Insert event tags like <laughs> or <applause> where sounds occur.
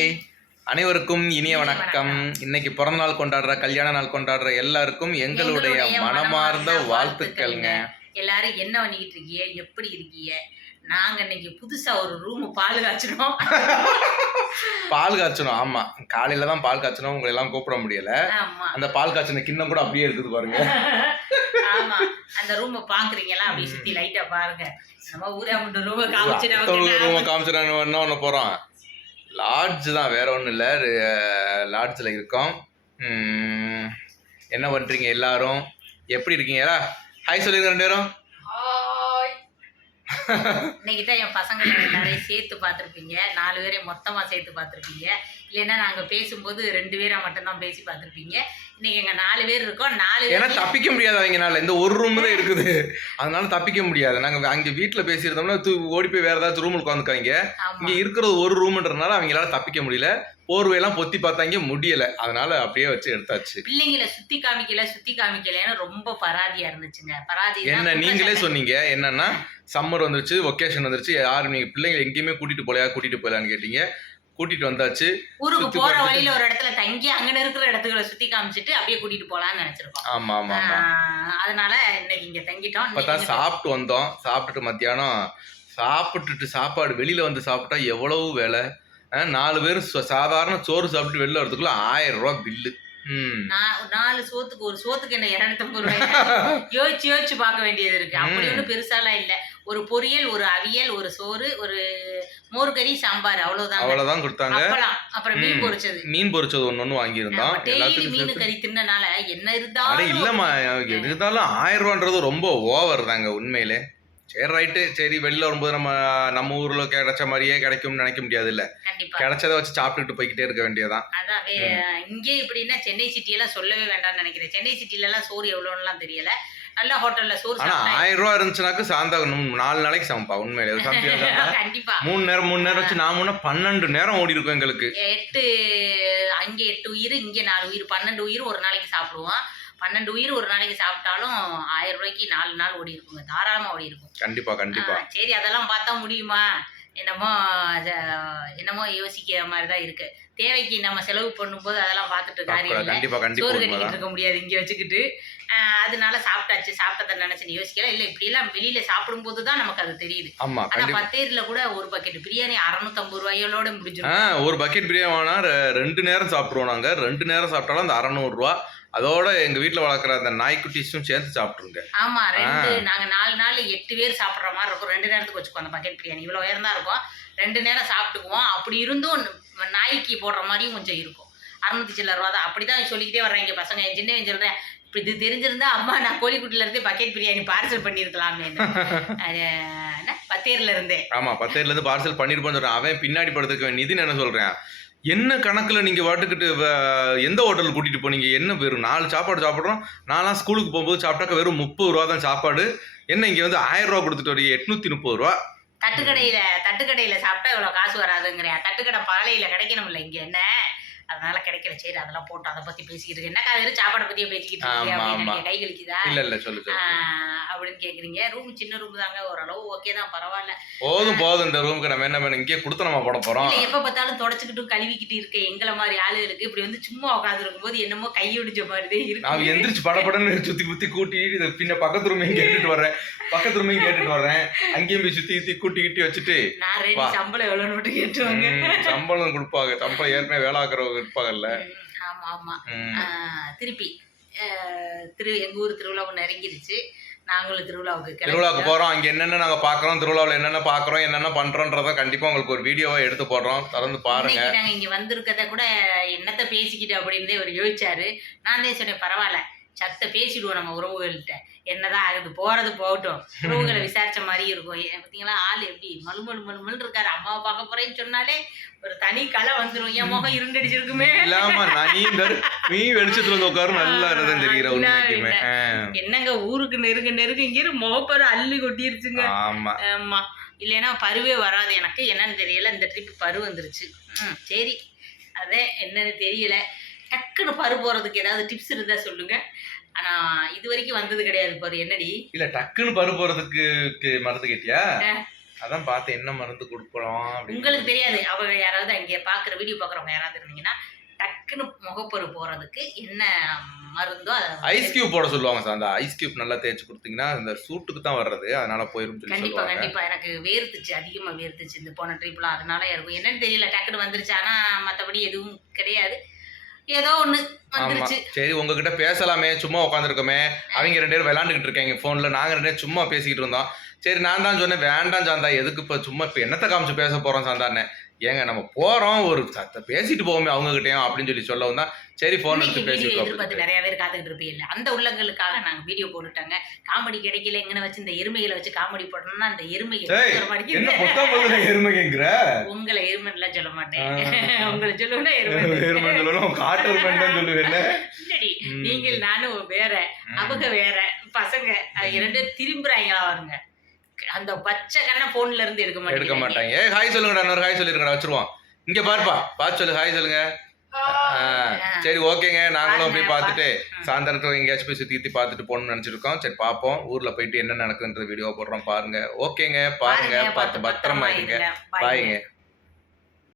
Hi அனைவருக்கும் இனிய வணக்கம். இன்னைக்கு பிறந்த நாள் கொண்டாடுற கல்யாண நாள் கொண்டாடுற எல்லாருக்கும் எங்களுடைய மனமார்ந்த வாழ்த்துக்கள்ங்க. எல்லாரும் என்ன பண்ணிக்கிட்டு இருக்கீங்க? எப்படி இருக்கீங்க? நாங்க இன்னைக்கு புதுசா ஒரு ரூம் பால் காய்ச்சினோம். பால் காய்ச்சணும் ஆமா. காலையில தான் பால் காய்ச்சணும் உங்களை எல்லாம் கூப்பிட முடியல. அந்த பால் காய்ச்சின கிண்ணம் கூட அப்படியே இருக்குது பாருங்க. ஆமா. அந்த ரூம் பாக்குறீங்களா? அப்படியே சுத்தி லைட்டா பாருங்க. நம்ம ஊரா ரூம் காமிச்சு ரூம என்ன? காமிச்சிட என்ன ஒன்று போறோம்? லாட்ஜ் தான் வேற ஒன்றும் இல்லை. லாட்ஜில் இருக்கோம். என்ன பண்ணுறீங்க எல்லாரும்? எப்படி இருக்கீங்களா ஹாய் சொல்லிருங்க ரெண்டு பேரும். இன்னைக்கு தான் என் பசங்க எல்லாரையும் சேர்த்து பார்த்துருப்பீங்க. நாலு பேரையும் மொத்தமா சேர்த்து பார்த்துருப்பீங்க. இல்லைன்னா நாங்க பேசும்போது ரெண்டு பேரா மட்டும்தான் பேசி பார்த்துருப்பீங்க. இன்னைக்கு எங்க நாலு பேர் இருக்கோம். நாலு ஏன்னா தப்பிக்க முடியாது அவங்கனால. இந்த ஒரு ரூம் தான் இருக்குது. அதனால தப்பிக்க முடியாது. நாங்க அங்க வீட்ல பேசியிருந்தோம்னா தூ ஓடி போய் வேற ஏதாச்சும் ரூம் உட்காந்துக்காங்க இங்க இருக்கிறது ஒரு ரூம்ன்றதுனால அவங்களால தப்பிக்க முடியல. போர்வையெல்லாம் பொத்தி பார்த்தாங்க முடியல. அதனால அப்படியே வச்சு எடுத்தாச்சு. பிள்ளைங்களை சுத்தி காமிக்கல சுத்தி காமிக்கலன்னு ரொம்ப பராதியா இருந்துச்சுங்க. பராதி என்ன நீங்களே சொன்னீங்க. என்னன்னா சம்மர் வந்துருச்சு ஒகேஷன் வந்துருச்சு. யாரும் நீங்க பிள்ளைங்க எங்கேயுமே கூட்டிட்டு போலையா? கூட்டிட்டு போகலான்னு கேட்டீங்க. கூட்டிட்டு வந்தாச்சு. ஊருக்கு போற வழியில ஒரு இடத்துல தங்கி அங்கன இருக்கிற இடத்துக்களை சுத்தி காமிச்சிட்டு அப்படியே கூட்டிட்டு போலாம்னு நினைச்சிருக்கோம். ஆமா ஆமா அதனால இன்னைக்கு இங்க தங்கிட்டோம். இன்னைக்கு சாப்பிட்டு வந்தோம். சாப்பிட்டுட்டு மத்தியானம் சாப்பிட்டுட்டு சாப்பாடு வெளியில வந்து சாப்பிட்டா எவ்வளவு வேலை? நாலு பேரும் ச- சாதாரண சோறு சாப்பிட்டு வெளில வரதுக்குள்ள ஆயிரம் ரூபாய் பில்லு நான் ஒரு நாலு சோத்துக்கு ஒரு சோத்துக்கு என்ன இரநூத்தம்பது ரூபாய்? யோசிச்சு யோசிச்சு பார்க்க வேண்டியது இருக்கு. அப்படி. ஒன்றும் பெருசாலாம் இல்ல. ஒரு பொரியல் ஒரு அவியல் ஒரு சோறு ஒரு மோர் கறி சாம்பார். அவ்வளவுதான் அவ்வளவுதான் கொடுத்தாங்க. அப்புறம் மீன். பொரிச்சது. மீன் பொரிச்சது ஒண்ணு ஒண்ணு வாங்கியிருந்தோம் டெய்லி மீன் கறி தின்னனால என்ன இருந்தாலும் இல்லம்மா. இருந்தாலும் ஆயிரம் ரூபான்றது ரொம்ப ஓவர் தாங்க உண்மையிலே. சரி ரைட்டு சரி வெளில வரும்போது நம்ம நம்ம ஊர்ல கிடைச்ச மாதிரியே கிடைக்கும்னு நினைக்க முடியாது இல்ல கண்டிப்பா. கிடைச்சதை வச்சு சாப்பிட்டுட்டு போய்கிட்டே இருக்க வேண்டியதான் அதான் வே- இங்கே இப்படின்னா சென்னை சிட்டி எல்லாம் சொல்லவே வேண்டாம்னு நினைக்கிறேன். சென்னை சிட்டில எல்லாம் சோறு எவ்வளோன்னுலாம் தெரியல. நல்ல ஹோட்டல்ல சோறு ஆனா சாப்பிட்டா ஆயிரம் ரூபா இருந்துச்சுனாக்க இன்னும் நாலு நாளைக்கு சமைப்பா உண்மையிலே. சாந்தா? <laughs> கண்டிப்பா. மூணு நேரம் மூணு நேரம் வச்சு நான் முன்ன பன்னெண்டு நேரம் ஓடி இருக்கும் எங்களுக்கு. எட்டு அங்கே எட்டு உயிர் இங்கே நாலு உயிர். பன்னெண்டு உயிர் ஒரு நாளைக்கு சாப்பிடுவோம். பன்னெண்டு உயிர் ஒரு நாளைக்கு சாப்பிட்டாலும் ஆயிரம் ரூபாய்க்கு நாலு நாள் ஓடி இருக்குங்க. தாராளமா ஓடி இருக்கும். கண்டிப்பா கண்டிப்பா. சரி அதெல்லாம் பார்த்தா முடியுமா? என்னமோ என்னமோ யோசிக்கிற மாதிரி தான் இருக்கு. தேவைக்கு நம்ம செலவு பண்ணும்போது அதெல்லாம் பார்த்துட்டு காரியம் சோறு கட்டிக்கிட்டு இருக்க முடியாது இங்கே வச்சுக்கிட்டு. அதனால சாப்பிட்டாச்சு சாப்பிட்டதை நினைச்சு யோசிக்கல. இல்லை இப்படியெல்லாம் வெளியில சாப்பிடும்போது தான் நமக்கு அது தெரியுது. ஆனா பத்தேரில் கூட ஒரு பக்கெட் பிரியாணி அறுநூத்தம்பது ரூபாயோட முடிஞ்சிடும். ஒரு பக்கெட் பிரியாணி ரெண்டு நேரம் சாப்பிட்ருவோம் நாங்க. ரெண்டு நேரம் சாப்பிட்டாலும் அந்த அறநூறுவா அதோட எங்க வீட்ல வளர்க்குற அந்த நாய்க்குட்டிஸும் சேர்த்து சாப்பிட்ருங்க. ஆமா ரெண்டு நாங்க நாலு நாள் எட்டு பேர் சாப்பிடுற மாதிரி இருக்கும். ரெண்டு நேரத்துக்கு வச்சுக்கோ அந்த பக்கெட் பிரியாணி. இவ்வளவு உயரம் தான் இருக்கும். ரெண்டு நேரம் சாப்பிட்டுக்குவோம். அப்படி இருந்தும் நாய்க்கு போடுற மாதிரியும் கொஞ்சம் இருக்கும். அறுநூத்தி சில்லற ரூபா தான். அப்படிதான் சொல்லிக்கிட்டே வர்றாங்க பசங்க. என் சின்னவன் சொல்றேன் இப்ப இது தெரிஞ்சிருந்தா அம்மா நான் கோழிக்குட்டில இருந்தே பக்கெட் பிரியாணி பார்சல் பண்ணியிருக்கலாமே. <laughs> என்ன? பத்தேர்ல இருந்தே. ஆமா பத்தேர்ல இருந்து பார்சல் பண்ணிருப்போம்னு சொல்றேன். அவன் பின்னாடி படுத்துக்க நிதின் என்ன சொல்றேன்? என்ன கணக்கில் நீங்கள் வாட்டுக்கிட்டு எந்த ஹோட்டலில் கூட்டிட்டு போனீங்க? என்ன வெறும் நாலு சாப்பாடு சாப்பிட்றோம். நான்லாம் ஸ்கூலுக்கு போகும்போது சாப்பிட்டாக்க வெறும் முப்பது ரூபா தான் சாப்பாடு. என்ன இங்கே வந்து ஆயிரம் ரூபா கொடுத்துட்டு வரீங்க எட்நூற்றி முப்பது ரூபா. தட்டுக்கடையில் தட்டுக்கடையில் சாப்பிட்டா இவ்வளோ காசு வராதுங்கிறியா? தட்டுக்கடை பாலையில் கிடைக்கணும்ல இங்கே என்ன? அதனால கிடைக்கல. சரி அதெல்லாம் போட்டு அதை பத்தி பேசிக்கிட்டு இருக்கு என்ன காது சாப்பாடை பத்தியே பேசிக்கிட்டு அப்படின்னு. நீங்க கை கழிக்குதா இல்ல இல்ல சொல்லு அப்படின்னு கேக்குறீங்க. ரூம் சின்ன ரூம் தாங்க. ஓரளவு ஓகே தான் பரவாயில்ல. போதும் போதும். இந்த ரூமுக்கு நம்ம என்ன இங்கே கொடுத்து நம்ம போட போறோம். எப்ப பார்த்தாலும் தொடச்சுக்கிட்டும் கழுவிக்கிட்டு இருக்க எங்களை மாதிரி ஆளுகளுக்கு இப்படி வந்து சும்மா உட்காந்து இருக்கும்போது என்னமோ கை ஒடிச்ச மாதிரிதான் நான் இருக்கு எந்திரிச்சு படபடன்னு சுத்தி குத்தி கூட்டி இது பின்ன பக்கத்து ரூமையும் கேட்டுட்டு வர்றேன். பக்கத்து ரூமையும் கேட்டுட்டு வர்றேன். அங்கேயும் போய் சுத்தி சுத்தி கூட்டி கிட்டி வச்சுட்டு நான். சம்பளம் எவ்வளவு கேட்டுவாங்க. சம்பளம் கொடுப்பாங்க. சம்பளம் ஏற்கனவே வேலை ஆக்குறவங்க இருப்பாங்கல்ல ம், ஆமா. ஆமா திருப்பி. திரு எங்க ஊர் திருவிழாவும் நெருங்கிடுச்சு நாங்களும் திருவிழாவுக்கு கிளம்பிட்டோம். போறோம். அங்க என்னென்ன நாங்க பாக்குறோம் திருவிழாவில் என்னென்ன பாக்குறோம் என்னென்ன பண்றோன்றத கண்டிப்பா உங்களுக்கு ஒரு வீடியோவா எடுத்து போடுறோம். திறந்து பாருங்க. இன்னைக்கு நாங்க இங்க வந்திருக்கத கூட என்னத்த பேசிக்கிட்டு அப்படின்னு இவர் யோசிச்சாரு. நான் தான் சொன்னேன் பரவாயில்ல. சத்த பேசிடுவோம் நம்ம உறவுகள்கிட்ட. என்னதான் ஆகுது? போறது போகட்டும். உறவுகளை <laughs> விசாரிச்ச மாதிரி இருக்கும். ஏன் பாத்தீங்களா? ஆள் எப்படி? மலு மலு மலு மலு இருக்காரு. அம்மாவை பார்க்க போறேன்னு சொன்னாலே ஒரு தனி கலை வந்துடும் என் முகம் இருண்டடிச்சிருக்குமே. நீ வெளிச்சத்துல உட்காரு நல்லா தெரிகிற என்னங்க? ஊருக்கு நெருங்க நெருங்க இங்கிரு முகப்பரு அள்ளி கொட்டிருச்சுங்க. ஆமா. ஆமா. இல்லைன்னா பருவே வராது எனக்கு. என்னன்னு தெரியல. இந்த ட்ரிப் பரு வந்துருச்சு. சரி. அதே என்னன்னு தெரியல. டக்குன்னு பரு போறதுக்கு ஏதாவது டிப்ஸ் இருந்தா சொல்லுங்க. ஆனா இது வரைக்கும் வந்தது கிடையாது பரு என்னடி? இல்ல டக்குன்னு பரு போறதுக்கு கு- மருந்து கேட்டியா. அதான் பார்த்தேன் என்ன மருந்து கொடுக்கலாம் அப்படின்னு. உங்களுக்கு தெரியாது அவங்க யாராவது அங்கே பார்க்குற வீடியோ பார்க்குறவங்க யாராவது இருந்தீங்கன்னா டக்குன்னு முகப்பரு போகிறதுக்கு என்ன மருந்தோ அதை ஐஸ் கியூப் போட சொல்லுவாங்க சார் அந்த ஐஸ் கியூப் நல்லா தேய்ச்சி கொடுத்தீங்கன்னா அந்த சூட்டுக்கு தான் வர்றது அதனால போயிரும் சொல்லி கண்டிப்பா சொல்லுவாங்க. கண்டிப்பா. எனக்கு வேர்த்துச்சு அதிகமா வேர்த்துச்சு இந்த போன ட்ரிப்லாம் அதனால இருக்கும் என்னன்னு தெரியல டக்குன்னு வந்துருச்சு. ஆனா மத்தபடி எதுவும் கிடையாது. ஏதோ ஒண்ணு ஆமா. சரி உங்ககிட்ட பேசலாமே சும்மா உட்காந்துருக்கோமே அவங்க ரெண்டு பேரும் விளாண்டுக்கிட்டு இருக்காங்க ஃபோன்ல நாங்க ரெண்டு பேரும் சும்மா பேசிக்கிட்டு இருந்தோம். சரி நான் தான் சொன்னேன் வேண்டாம் சாந்தா எதுக்கு இப்போ சும்மா இப்போ என்னத்தை காமிச்சு பேச போறோம் சாந்தானே ஏங்க நம்ம போறோம் ஒரு சத்த பேசிட்டு போவோமே அவங்க கிட்டயும் அப்படின்னு சொல்லி சொல்லவும் தான் சரி ஃபோன் எடுத்து பேசிட்டு எதிர்பார்த்து நிறைய பேர் காத்துக்கிட்டு இருப்பீங்க அந்த உள்ளங்களுக்காக நாங்க வீடியோ போட்டுட்டாங்க. காமெடி கிடைக்கல எங்கன வச்சு இந்த எருமைகளை வச்சு காமெடி போட்டோம்னா அந்த எருமை கேட்குற உங்களை எருமைலாம் சொல்ல மாட்டேன். உங்களை சொல்லுவேன்னா எருமை சொல்லணும் காட்டு சொல்லுவேன். நீங்கள் நானும் வேற அவங்க வேற பசங்க அவங்க ரெண்டு பேரும் திரும்புறாங்களா வருங்க அந்த பச்சை கண்ண போன்ல இருந்து எடுக்க எடுக்க மாட்டேங்க. மாட்டாங்க ஏ ஹாய் சொல்லுங்கடா இன்னொரு ஹாய் சொல்லிருக்கடா வச்சிருவோம். இங்க பாருப்பா பார்த்து சொல்லு ஹாய் சொல்லுங்க. சரி ஓகேங்க. நாங்களும் பாருங்க, பார்த்துட்டு. சாயந்தரத்துல எங்கேயாச்சும் போய் சுத்தி சுத்தி பார்த்துட்டு போகணும்னு நினைச்சிருக்கோம். சரி பார்ப்போம் ஊர்ல போயிட்டு என்ன நடக்குதுன்ற வீடியோ போடுறோம் பாருங்க. ஓகேங்க பாருங்க. பார்த்து பத்திரமா இருங்க. பாய்ங்க